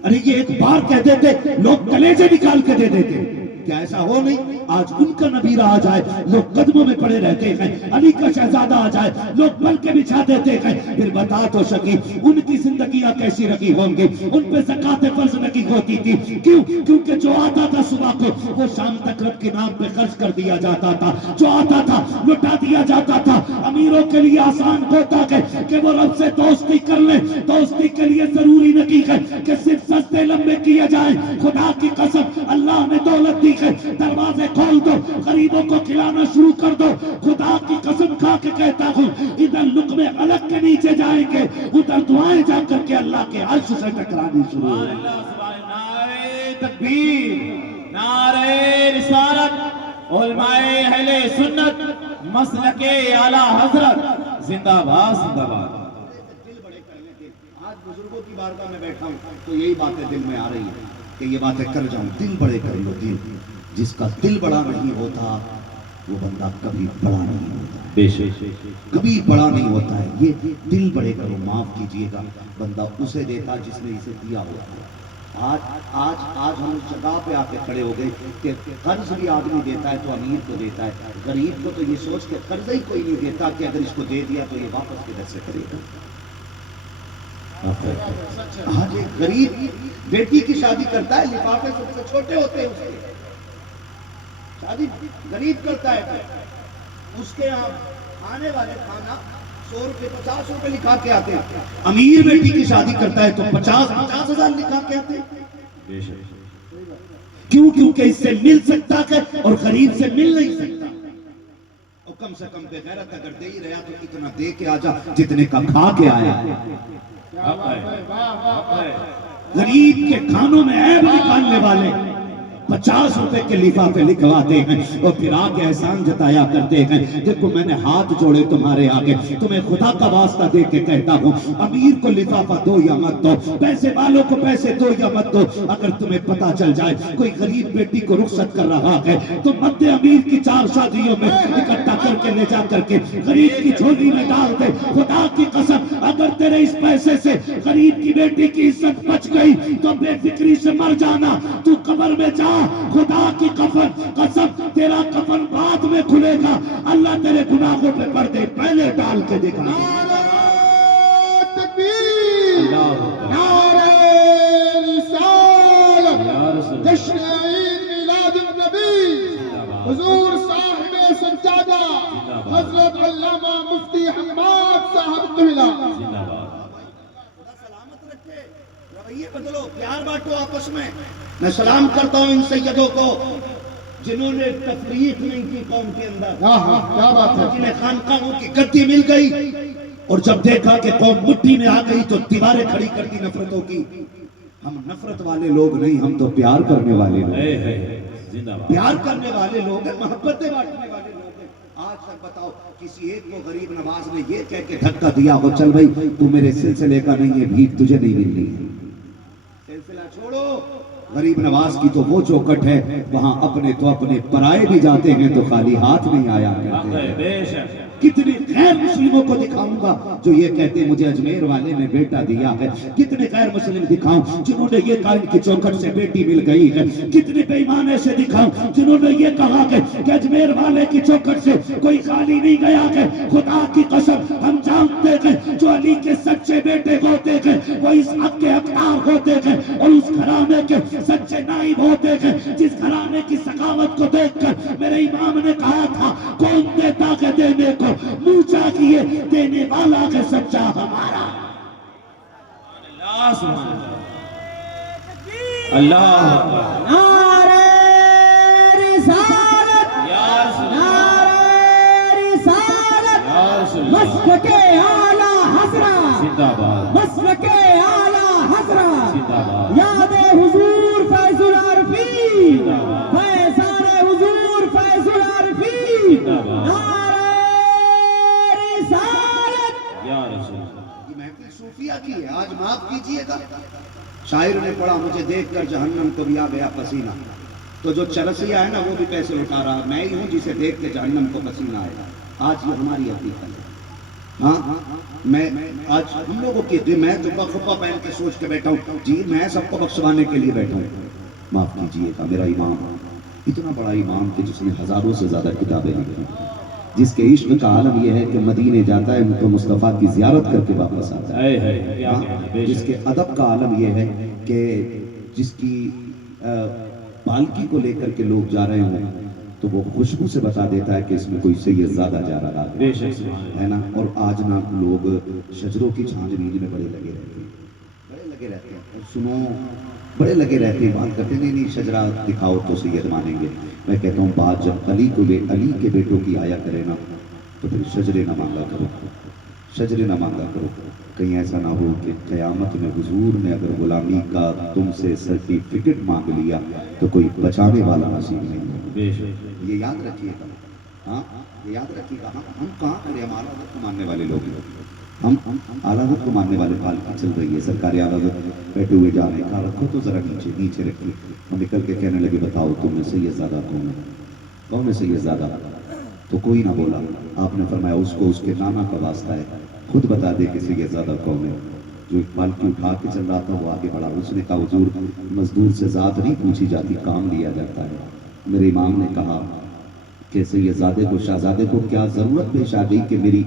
ارے یہ ایک بار کہہ دیتے لوگ کلیجے نکال کے دے دیتے. کیا ایسا ہو نہیں آج ان کا نبی آ جائے لوگ قدموں میں پڑے رہتے ہیں، علی کا شہزادہ آ جائے لوگ بل کے بچھا دیتے ہیں، پھر بتا تو سکی ان کی زندگیاں کیسی رکھی ہوں گی، ان پہ زکوٰۃ فرض لگی ہوتی تھی، کیوں؟ کیونکہ جو آتا تھا صبح کو وہ شام تک رب کے نام پہ خرچ کر دیا جاتا تھا، جو آتا تھا لٹا دیا جاتا تھا۔ امیروں کے لیے آسان ہوتا ہے کہ وہ رب سے دوستی کر لیں، دوستی کے لیے ضروری نہیں ہے کہ صرف سجدے لمبے کیے جائیں، خدا کی قسم اللہ نے دولت دی ہے، دروازے کھول دو، غریبوں کو کھلانا شروع کر دو، خدا کی قسم کھا کے کہتا ہوں ادھر لقمے الگ کے نیچے جائیں گے، ادھر دعائیں جا کر کے اللہ کے عرش سے ٹکرانی شروع ہو۔ نعرہ تکبیر، نعرہ رسالت، علماء اہل سنت، مسلک اعلیٰ حضرت، زندہ باد زندہ باد۔ دل بڑے کرنے کے آج بزرگوں کی بارگاہ میں بیٹھا ہوں تو یہی باتیں دل میں آ رہی ہیں کہ یہ باتیں کر جاؤں، دل بڑے کر لو۔ دل جس کا دل بڑا نہیں ہوتا وہ بندہ کبھی بڑا نہیں ہوتا، بے شک کبھی بڑا نہیں ہوتا ہے۔ یہ دل بڑے کرو، معاف کیجئے گا، بندہ اسے دیتا جس نے اسے دیا ہوتا ہے۔ آج ہم اس جگہ پہ آ کے کھڑے ہو گئے کہ قرض بھی آدمی دیتا ہے تو امیر کو دیتا ہے، غریب کو تو یہ سوچ کے قرض ہی کوئی نہیں دیتا کہ اگر اس کو دے دیا تو یہ واپس کدھر سے کرے گا۔ آج ایک غریب بیٹی کی شادی کرتا ہے، لفافے سب سے چھوٹے ہوتے ہیں اس کے، شادی غریب کرتا ہے، اس کے یہاں آنے والے کھانا 100 روپے 50 روپے لکھا کے آتے ہیں، امیر بیٹی کی شادی کرتا ہے تو 50 ہزار لکھا کے آتے ہیں۔ کیوں؟ کیونکہ اس سے مل سکتا ہے اور غریب سے مل نہیں سکتا۔ اور کم سے کم بے غیرت اگر دے ہی رہا تو اتنا دے کے آ جا جتنے کا کھا کے آیا۔ غریب کے کھانوں میں عیب نکالنے والے 50 روپے کے لفافے لکھواتے ہیں اور پھر آگے احسان جتایا کرتے ہیں۔ دیکھو میں نے ہاتھ جوڑے تمہارے آگے، تمہیں خدا کا واسطہ دے کے کہتا ہوں امیر کو لفافہ دو یا مت دو، پیسے والوں کو پیسے دو یا مت دو، اگر تمہیں پتا چل جائے کوئی غریب بیٹی کو رخصت کر رہا ہے تو مد امیر کی 4 شادیوں میں اکٹھا کر کے لے جا کر کے غریب کی جھولی میں ڈال دے۔ خدا کی قسم اگر تیرے اس پیسے سے غریب کی بیٹی کی عزت بچ گئی تو بے فکری سے مر جانا، تو قبر میں جا، خدا کی قسم تیرا کفن بعد میں کھلے گا، اللہ تیرے گناہوں پہ پردے پہلے ڈال کے دکھا۔ نعرہ تکبیر، نعرہ رسالت، جشن عید میلاد النبی، حضور صاحب سجادہ حضرت علامہ مفتی حماد صاحب قبلہ۔ سلامت رکھے، رویے بدلو، پیار بانٹو آپس میں۔ میں سلام کرتا ہوں ان سیدوں کو جنہوں نے تفریق نہیں کی قوم کے اندر، کیا بات ہے، جنہیں خانقاہوں کی گدی مل گئی اور جب دیکھا کہ قوم مٹھی میں آ گئی تو دیواریں کھڑی کر دی نفرتوں کی۔ ہم نفرت والے لوگ نہیں، ہم تو پیار کرنے والے لوگ ہیں، پیار کرنے والے لوگ ہیں، محبتیں بانٹنے والے لوگ ہیں۔ آج تک بتاؤ کسی ایک کو غریب نواز نے یہ کہہ کے دھکا دیا ہو چل بھائی تو میرے سلسلے کا نہیں ہے، بھیک تجھے نہیں ملنی ہے، سلسلہ چھوڑو۔ غریب نواز کی تو وہ چوکٹ ہے وہاں اپنے تو اپنے پرائے بھی جاتے ہیں تو خالی ہاتھ نہیں آیا کرتے ہیں۔ کتنے غیر مسلموں کو دکھاؤں گا جو یہ کہتے ہیں مجھے اجمیر والے نے بیٹا دیا ہے، کتنے غیر مسلم دکھاؤں جنہوں نے یہ کہا ان کی چوکٹ سے بیٹی مل گئی ہے، کتنے بے ایمان ایسے دکھاؤں جنہوں نے یہ کہا کہ اجمیر والے کی چوکٹ سے کوئی خالی نہیں گیا ہے۔ خدا کی قسم ہم جانتے ہیں جو علی کے سچے بیٹے ہوتے ہیں وہ اس حق کے حقدار ہوتے ہیں اور اس گھرانے کے سچے نائب ہوتے ہیں جس گھرانے کی سخاوت کو دیکھ کر میرے امام نے کہا تھا کون دیتا ہے دینے کو، منہ چاہیے دینے والا ہے سچا ہمارا۔ اللہ نعرہ رسالت، نعرہ رسالت، مسلک اعلیٰ حضرت، زندہ باد، مسلک اعلیٰ حضرت، زندہ باد، یاد حضور فیض العارفین، فیضان حضور فیض العارفین، نعرہ رسالت۔ یا رسول اللہ۔ یہ محفل صوفیہ کی ہے، آج معاف کیجئے گا۔ شاعر نے پڑھا مجھے دیکھ کر جہنم کو بھی آ گیا پسینہ، تو جو چرسیہ ہے نا وہ بھی پیسے اٹھا رہا، میں ہی ہوں جسے دیکھ کے جہنم کو پسینہ آئے گا۔ آج یہ ہماری حقیقت ہے۔ ہاں میں آج ہم لوگوں کی میں تو خفا پہن کے سوچ کے بیٹھا ہوں جی میں سب کو بخشوانے کے لیے بیٹھا ہوں، معاف کیجئے گا میرا امام اتنا بڑا امام کہ جس نے ہزاروں سے زیادہ کتابیں لکھی، جس کے عشق کا عالم یہ ہے کہ مدینے جاتا ہے تو مصطفیٰ کی زیارت کر کے واپس آتا ہے، جس کے ادب کا عالم یہ ہے کہ جس کی پالکی کو لے کر کے لوگ جا رہے ہوں تو وہ خوشبو سے بتا دیتا ہے کہ اس میں کوئی سید زیادہ جا رہا ہے نا۔ اور آج نا لوگ شجروں کی چھان بین میں بڑے لگے رہتے ہیں اور سنو بڑے لگے رہتے ہیں، بات کرتے نہیں شجرا دکھاؤ تو سید مانیں گے۔ میں کہتا ہوں بات جب علی کے بیٹوں کی آیا کرے نا تو پھر شجرے نہ مانگا کرو، کہیں ایسا نہ ہو کہ قیامت میں حضور نے اگر غلامی کا تم سے سرٹیفکیٹ مانگ لیا تو کوئی بچانے والا نصیب نہیں ہو۔ یہ یاد رکھیے گا، ہاں یہ یاد رکھیے گا، ہم کہاں کریں، ہم اعلیٰ حضرت کو ماننے والے لوگ ہیں، ہم اعلیٰ حضرت کو ماننے والے، پالکی چل رہی ہے، سرکار اعلیٰ حضرت بیٹھے ہوئے جا رہے ہیں، کہا رکھو تو ذرا نیچے رکھیے، ہم نکل کے کہنے لگے بتاؤ تم میں سید زادہ کون ہے سید زادہ؟ تو کوئی نہ بولا، آپ نے فرمایا اس کو اس کے نانا کا واسطہ ہے، خود بتا دے کہ سید زادہ کون ہے۔ جو ایک پالکی اٹھا کے چل رہا تھا وہ آگے بڑھا، اس نے کہا حضور مزدور سے ذات نہیں پوچھی جاتی، کام لیا جاتا ہے۔ میرے امام نے کہا کہ سید زادے کو شہزادے کو کیا ضرورت پیش آ گئی کہ میری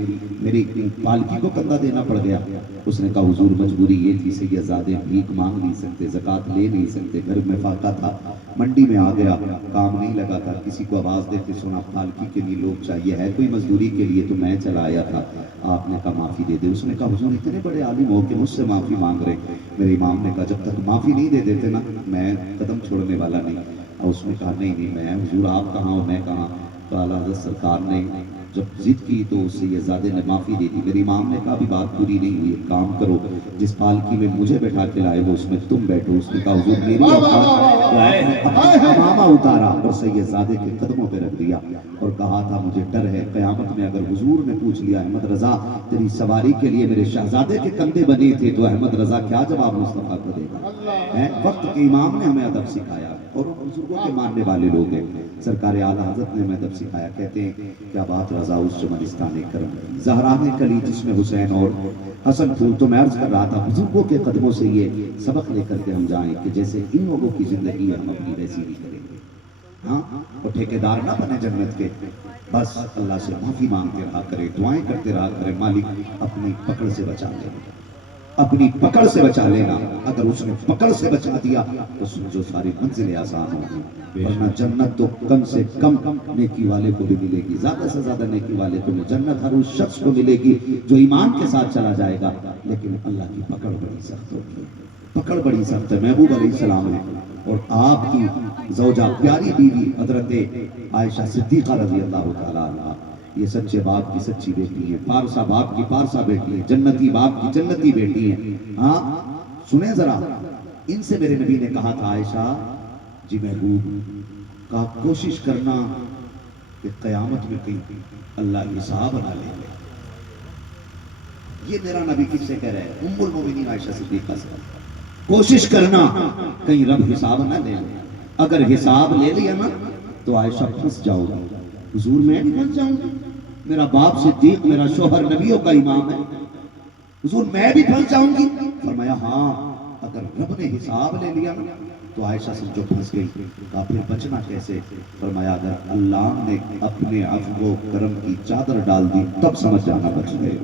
پالکی کو کندھا دینا پڑ گیا؟ اس نے کہا حضور مجبوری یہ تھی، سید زادے بھیک مانگ نہیں سکتے، زکوٰۃ لے نہیں سکتے، گھر میں فاقہ تھا، منڈی میں آ گیا، کام نہیں لگا تھا، کسی کو آواز دیتے سنا پالکی کے لیے لوگ چاہیے ہے کوئی مزدوری کے لیے، تو میں چلا آیا تھا، آپ نے کہا معافی دے دے۔ اس نے کہا حضور اتنے بڑے عالم ہو کہ مجھ سے معافی مانگ رہے۔ میرے امام نے کہا جب تک معافی نہیں دے دیتے نا میں قدم چھوڑنے والا نہیں۔ اور اس نے کہا نہیں میں حضور آپ کہاں ہو میں کہاں؟ تو اعلیٰ حضرت سرکار نے جب ضد کی تو اس سے یہ زادے نے معافی دے دی۔ میرے امام نے کہا بھی بات پوری نہیں ہوئی، ایک کام کرو جس پالکی میں مجھے بیٹھا کے لائے ہو اس میں تم بیٹھو۔ اس نے کہا حضور میری امامہ اتارا اور سید زادے کے قدموں پہ رکھ دیا اور کہا تھا مجھے ڈر ہے قیامت میں اگر حضور نے پوچھ لیا احمد رضا تیری سواری کے لیے میرے شہزادے کے کندھے بنے تھے تو احمد رضا کیا جواب مصطفیٰ کو دے گا؟ وقت کے امام نے ہمیں ادب سکھایا اور بزرگوں کے ماننے والے لوگ ہیں۔ سرکار اعلیٰ حضرت نے ہمیں ادب سکھایا، کہتے ہیں کیا بات رضا اس چمنستان کرم زہرانے کلی جس میں حسین اور حسن پھول۔ تو میں عرض کر رہا تھا بزرگوں کے قدموں سے یہ سبق لے کر کے ہم جائیں کہ جیسے ان لوگوں کی زندگی ہم اپنی ویسی بھی کریں گے، ہاں اور ٹھیکیدار نہ بنے جنت کے، بس اللہ سے معافی مانگتے رہا کرے، دعائیں کرتے رہا کرے، مالک اپنی پکڑ سے بچا لے، اپنی پکڑ سے بچا لینا۔ اگر اس نے پکڑ سے بچا دیا تو سمجھو ساری منزلیں آسان ہوگی، ورنہ جنت تو کم سے کم نیکی والے کو بھی ملے گی، زیادہ سے زیادہ نیکی والے کو جنت ہر اس شخص کو ملے گی جو ایمان کے ساتھ چلا جائے گا، لیکن اللہ کی پکڑ بڑی سخت ہوگی، پکڑ بڑی سخت ہے۔ محبوب علیہ السلام ہے اور آپ کی زوجہ پیاری بیوی حضرت عائشہ صدیقہ رضی اللہ تعالیٰ عنہا یہ سچے باپ کی سچی بیٹی ہیں، پارسا باپ کی پارسا بیٹی ہیں، جنتی باپ کی جنتی بیٹی ہیں۔ ہاں سنیں ذرا، ان سے میرے نبی نے کہا تھا عائشہ جی محبوب کا کوشش کرنا کہ قیامت میں کہیں اللہ حساب نہ لے لے۔ یہ میرا نبی کس سے کہہ رہا ہے؟ ام المومنین عائشہ صدیقہ سے کوشش کرنا کہیں رب حساب نہ لے لے، اگر حساب لے لیا نا تو عائشہ پھنس جاؤ گا۔ حضور میں بھی پھنس جاؤں گا، میرا باپ صدیق میرا شوہر نبیوں کا امام ہے، حضور میں بھی پھنس جاؤں گی؟ فرمایا ہاں اگر رب نے حساب لے لیا نا تو عائشہ سے جو پھنس گئی، کہا پھر بچنا کیسے؟ فرمایا اگر اللہ نے اپنے عفو و کرم کی چادر ڈال دی تب سمجھ جانا بچ گئے۔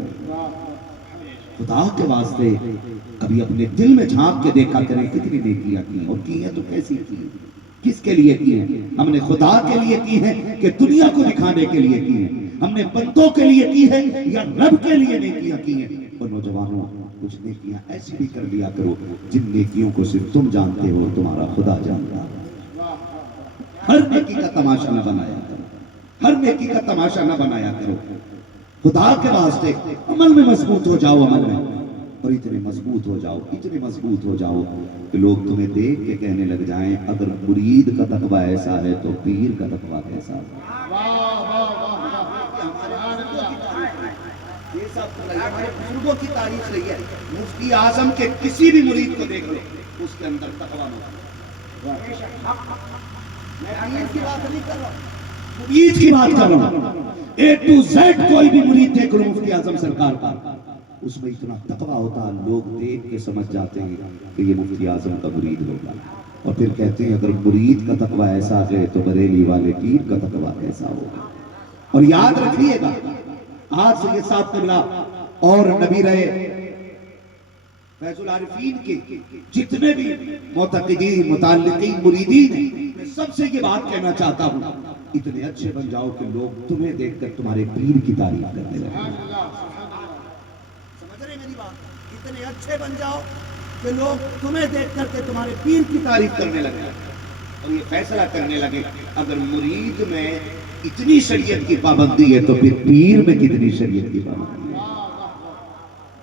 خدا کے واسطے کبھی اپنے دل میں جھانک کے دیکھا کریں کتنی نیکیاں کی ہیں اور کی ہیں تو کیسی کی ہیں، کس کے لیے کی ہیں؟ ہم نے خدا کے لیے کی ہیں کہ دنیا کو دکھانے کے لیے کی ہیں؟ ہم نے بندوں کے لیے کی ہے یا رب کے لیے نیکیاں کی ہیں؟ اور نوجوانوں کچھ نیکیاں ایسی بھی کر لیا کرو جن نیکیوں کو صرف تم جانتے ہو تمہارا خدا جانتا ہے۔ ہر نیکی کا تماشا نہ بنایا کرو، ہر نیکی کا تماشا نہ بنایا کرو، خدا کے واسطے عمل میں مضبوط ہو جاؤ، عمل میں، اور اتنے مضبوط ہو جاؤ، اتنے مضبوط ہو جاؤ کہ لوگ تمہیں دیکھ کے کہنے لگ جائیں اگر مرید کا تقویٰ ایسا ہے تو پیر کا تقویٰ کیسا ہے۔ یہ سب ہمارے بزرگوں کی تاریخ رہی ہے۔ مفتی اعظم کے کسی بھی مرید کو دیکھ لو اس کے اندر تقویٰ موجود ہے۔ میں پیر کی بات نہیں کر رہا ہوں، مرید کی بات کر رہا ہوں۔ اے ٹو زیڈ کوئی بھی مرید دیکھ لو مفتی اعظم سرکار کا، اس میں اتنا تقویٰ ہوتا ہے لوگ دیکھ کے سمجھ جاتے ہیں کہ یہ مفتی اعظم کا مرید ہوگا۔ اور پھر کہتے ہیں اگر مرید کا تقوی ایسا ہے تو بریلی والے پیر کا تقوی کیسا ہوگا. اور یاد رکھیے گا آج سے یہ صاحب قبلہ اور نبی رہے فیض العارفین کے جتنے بھی معتقدین متعلقین مریدین ہیں، میں سب سے یہ بات کہنا چاہتا ہوں اتنے اچھے بن جاؤ کہ لوگ تمہیں دیکھ کر تمہارے پیر کی تعریف کرنے لگے. سمجھ رہے میری بات؟ اتنے اچھے بن جاؤ کہ لوگ تمہیں دیکھ کر کے تمہارے پیر کی تعریف کرنے لگے اور یہ فیصلہ کرنے لگے اگر مرید میں اتنی شریعت کی پابندی ہے تو پھر پیر میں کتنی شریعت کی پابندی ہے.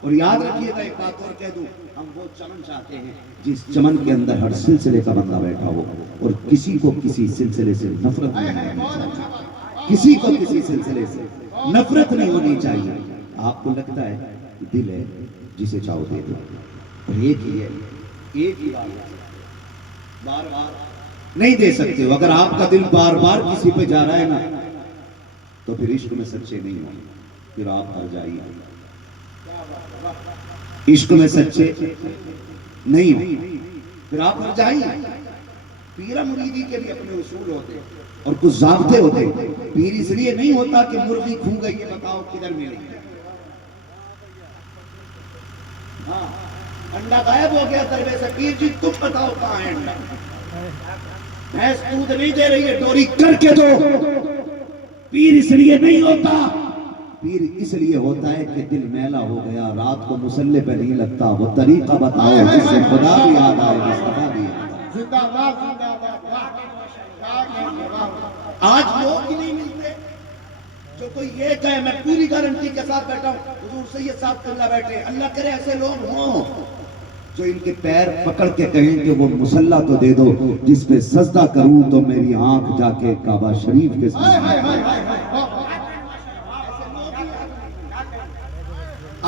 اور یاد رکھیے گا ایک بات اور کہہ دوں، ہم وہ چمن چاہتے ہیں جس چمن کے اندر ہر سلسلے کا بندہ بیٹھا ہو اور کسی کو کسی سلسلے سے نفرت نہیں ہونی چاہیے. کسی کو کسی سلسلے سے نفرت نہیں ہونی چاہیے. آپ کو لگتا ہے دل ہے جسے چاہو دے دو، اور ایک ہی ہے، ایک ہی بار بار نہیں دے سکتے ہو. اگر آپ کا دل بار بار کسی پہ جا رہا ہے نا تو پھر عشق میں سچے نہیں ہوں، پھر آپ ہر جائیے. عشق میں سچے نہیں ہوں پھر آپ ہر جائیے. پیرا مریدی کے بھی اپنے اصول ہوتے اور کچھ ضابطے ہوتے. پیر اس لیے نہیں ہوتا کہ مرغی کھو گئی ہے بتاؤ کدھر ملے گی. ہاں انڈا غائب ہو گیا دروے سے، پیر جی تم بتاؤ کہاں ہے انڈا. بھینس دودھ نہیں دے رہی ہے ڈوری کر کے دو. پیر اس لیے نہیں ہوتا، پیر اس لیے ہوتا ہے کہ دل میلا ہو گیا رات کو مصلے پہ نہیں لگتا. وہ طریقہ بتاؤ جس سے خدا بھی یاد آئے مصطفیٰ بھی یاد آئے. آج لوگ ہی نہیں ملتے جو کوئی یہ کہے. میں پوری گارنٹی کے ساتھ بیٹھا ہوں، حضور سید صاحب قبلہ بیٹھے، اللہ کرے ایسے لوگ ہوں جو ان کے پیر پکڑ کے کہیں کہ وہ مصلی تو دے دو جس پہ سجدہ کروں تو میری آنکھ جا کے کعبہ شریف کے سامنے.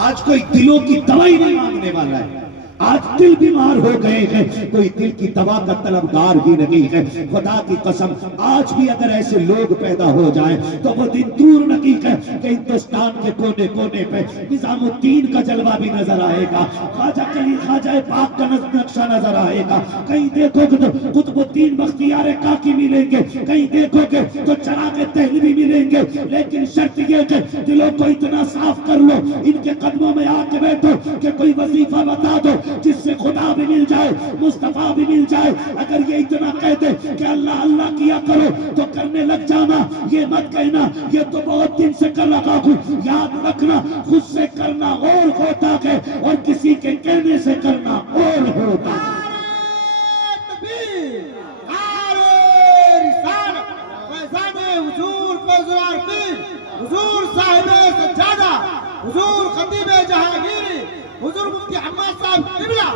آج کوئی دلوں کی دوائی نہیں مانگنے والا ہے. آج دل بیمار ہو گئے ہیں، کوئی دل کی دوا کا طلبگار ہی نہیں ہے. خدا کی قسم آج بھی اگر ایسے لوگ پیدا ہو جائیں تو وہ دن دور نہیں ہے کہ ہندوستان کے کونے کونے پہ نظام الدین کا جلوہ بھی نظر آئے گا، خواجہ پاک کا نقشہ نظر آئے گا. کہیں دیکھو گے تو قطب الدین بختیار کاکی ملیں گے، کہیں دیکھو گے تو چراغ دہلوی ملیں گے. لیکن شرط یہ کہ دلوں کو اتنا صاف کر لو، ان کے قدموں میں آ کے بیٹھو کہ کوئی وظیفہ بتا دو جس سے خدا بھی مل جائے مصطفیٰ بھی مل جائے. اگر یہ اتنا کہہ دے کہ اللہ اللہ کیا کرو تو کرنے لگ جانا. یہ مت کہنا یہ تو بہت دن سے کر رہا ہوں. یاد رکھنا خود سے کرنا اور ہوتا ہے اور کسی کے کہنے سے کرنا اور ہوتا ہے. حضور صاحب سجادہ، حضور خطیب جہانگیری، حضور مفتی حماد صاحب قبلہ،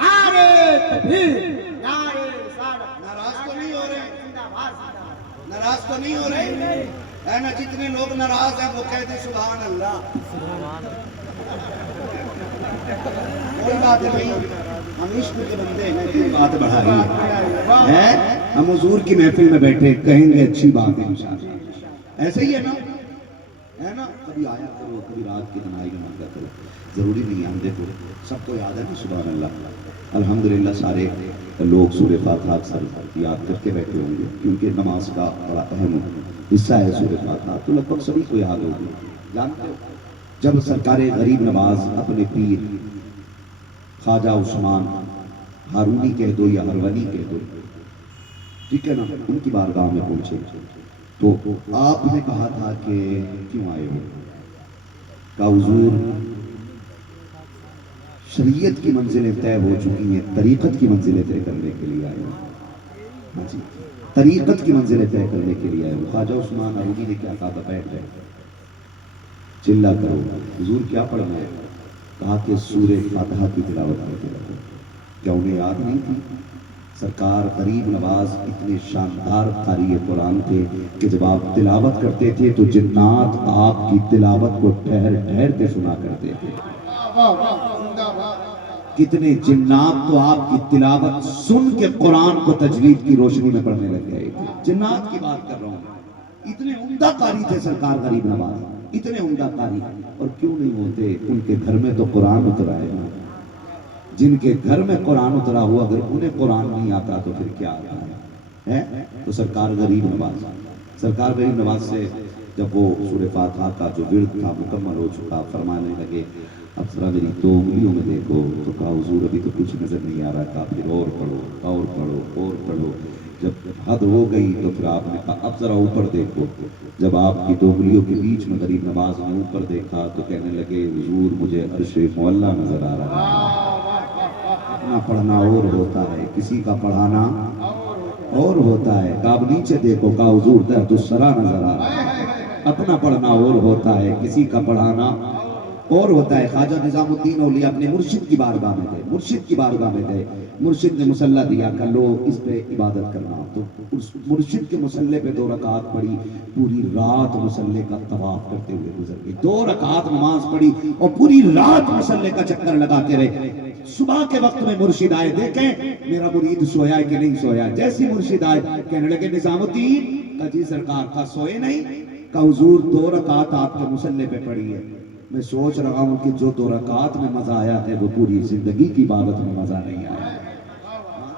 نعرہ تکبیر، نعرہ رسالت. ناراض تو نہیں ہو رہے؟ ناراض تو نہیں ہو رہے؟ ہے نا جتنے لوگ ناراض ہیں وہ کہتے سبحان اللہ. کوئی بات نہیں، ہم عشق کے بندے ہیں، کوئی بات بڑھا رہی ہے. ہم حضور کی محفل میں بیٹھے کہیں گے اچھی بات ہے انشاءاللہ. ایسے ہی ہے نا. کبھی آیا کرو، کبھی رات کی تنہائی میں مانگا کرو. ضروری نہیں ہم دیکھو سب کو یاد ہے نا سبحان اللہ. الحمدللہ سارے لوگ سورہ فاتحہ اکثر یاد کر کے بیٹھے ہوں گے کیونکہ نماز کا بڑا اہم حصہ ہے سورہ فاتحہ. تو لگ بھگ سبھی کو یاد ہوگی. جانتے ہو جب سرکار غریب نواز اپنے پیر خواجہ عثمان ہارونی کہہ دو یا ہرونی کہہ دو، ٹھیک ہے نا، ان کی بارگاہ میں پہنچے تو آپ نے کہا تھا کہ کیوں آئے ہو؟ کہا حضور شریعت کی منزلیں طے ہو چکی ہیں، طریقت کی منزلیں طے کرنے کے لیے آئے ہو. طریقت کی منزلیں طے کرنے کے لیے آئے ہو. خواجہ عثمان ہارونی نے کیا کہا؟ بیٹھ گئے. چلا کرو. حضور کیا پڑھنا ہے؟ کہا کہ سورہ فاتحہ کی تلاوت کر کے رکھو. کیا انہیں یاد نہیں تھی؟ سرکار غریب نواز اتنے شاندار قاری قرآن تھے کہ جب آپ تلاوت کرتے تھے تو جنات آپ کی تلاوت کو ٹھہر ٹھہر کے سنا کرتے تھے. کتنے جنات تو آپ کی تلاوت سن کے قرآن کو تجوید کی روشنی میں پڑھنے لگ گئے تھے. جنات کی بات کر رہا ہوں. اتنے عمدہ قاری تھے سرکار غریب نواز، اتنے عمدہ قاری. اور کیوں نہیں ہوتے؟ ان کے گھر میں تو قرآن اتر آئے نا. جن کے گھر میں قرآن اترا ہوا اگر انہیں قرآن نہیں آتا تو پھر کیا آتا ہے؟ تو سرکار غریب نواز سے جب وہ سورہ فاتحہ کا جو ورد تھا مکمل ہو چکا، فرمانے لگے اب ذرا میری 2 انگلیوں میں دیکھو، تو کہا حضور ابھی تو کچھ نظر نہیں آ رہا، کہا پھر اور پڑھو اور پڑھو اور پڑھو، جب حد ہو گئی تو پھر آپ نے کہا اب ذرا اوپر دیکھو، جب آپ کی 2 انگلیوں کے بیچ میں غریب نواز نے اوپر دیکھا تو کہنے لگے حضور مجھے عرش معلیٰ نظر آ رہا ہے۔ اپنا پڑھنا اور ہوتا ہے، کسی کا پڑھانا اور ہوتا ہے، کہا اب نیچے دیکھو، کہا حضور تحت الثری نظر آ رہا ہے۔ اپنا پڑھنا اور ہوتا ہے، کسی کا پڑھانا اور ہوتا ہے۔ خواجہ نظام الدین اولیاء اپنے مرشد کی بارگاہ میں گئے، مرشد نے مصلی دیا کہ لو اس پہ عبادت کرنا، تو اس مرشد کے مصلی پہ 2 رکعت پڑھی، پوری رات مصلی کا طواف کرتے ہوئے گزر گئی، 2 رکعت نماز پڑھی اور پوری رات مصلی کا چکر لگاتے رہے۔ صبح کے وقت میں مرشد آئے، دیکھیں میرا مرید سویا ہے کہ نہیں سویا، جیسی مرشد آئے کہنے لگے نظام الدین، کہا جی سرکار، کہا سوئے نہیں، کہا حضور 2 رکعت آپ کے مصلی پہ پڑھی ہے، میں سوچ رہا ہوں کہ جو 2 رکعت میں مزہ آیا ہے وہ پوری زندگی کی عبادت میں مزہ نہیں آیا۔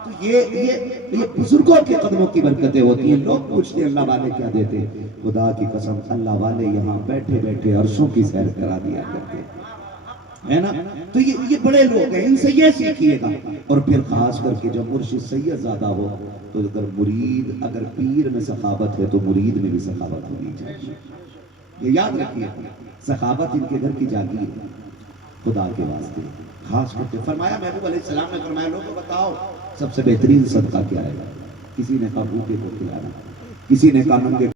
تو یہ بزرگوں کے قدموں کی برکتیں ہوتی ہیں۔ لوگ پوچھتے ہیں اللہ والے کیا دیتے، خدا کی قسم اللہ والے یہاں بیٹھے بیٹھے عرشوں کی سیر کرا دیا کرتے ہے نا۔ تو یہ بڑے لوگ ہیں، ان سے یہ سیکھیے گا۔ اور پھر خاص کر کے جب مرشد سید زادہ ہو تو اگر پیر میں سخاوت ہے تو مرید میں بھی سخاوت ہونی چاہیے، یہ یاد رکھیے، سخاوت ان کے گھر کی جاگیر ہے خدا کے واسطے۔ خاص کر کے فرمایا محبوب علیہ السلام نے فرمایا لوگوں بتاؤ سب سے بہترین صدقہ کیا ہے؟ کسی نے کہا بھوکے کو کھلانا، کسی نے کہا ننگے